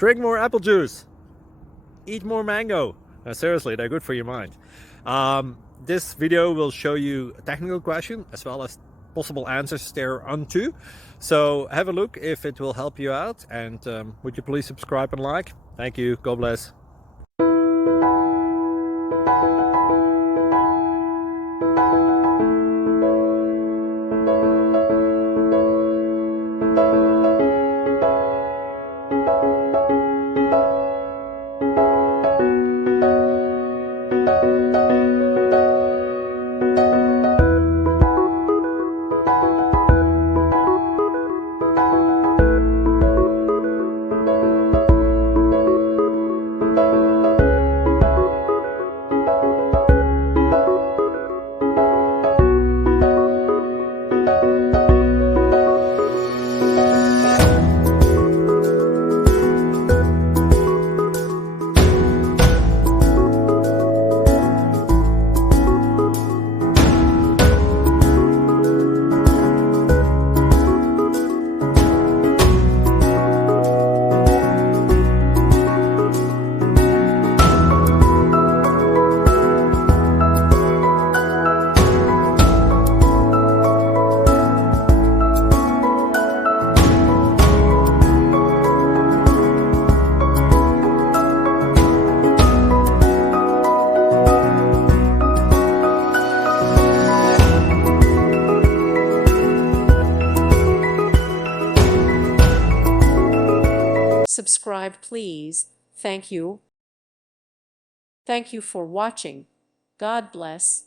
Drink more apple juice. Eat more mango. Seriously, they're good for your mind. This video will show you a technical question as well as possible answers thereunto. So have a look if it will help you out, and would you please subscribe and like? Thank you. God bless. Subscribe, please. Thank you. Thank you for watching. God bless.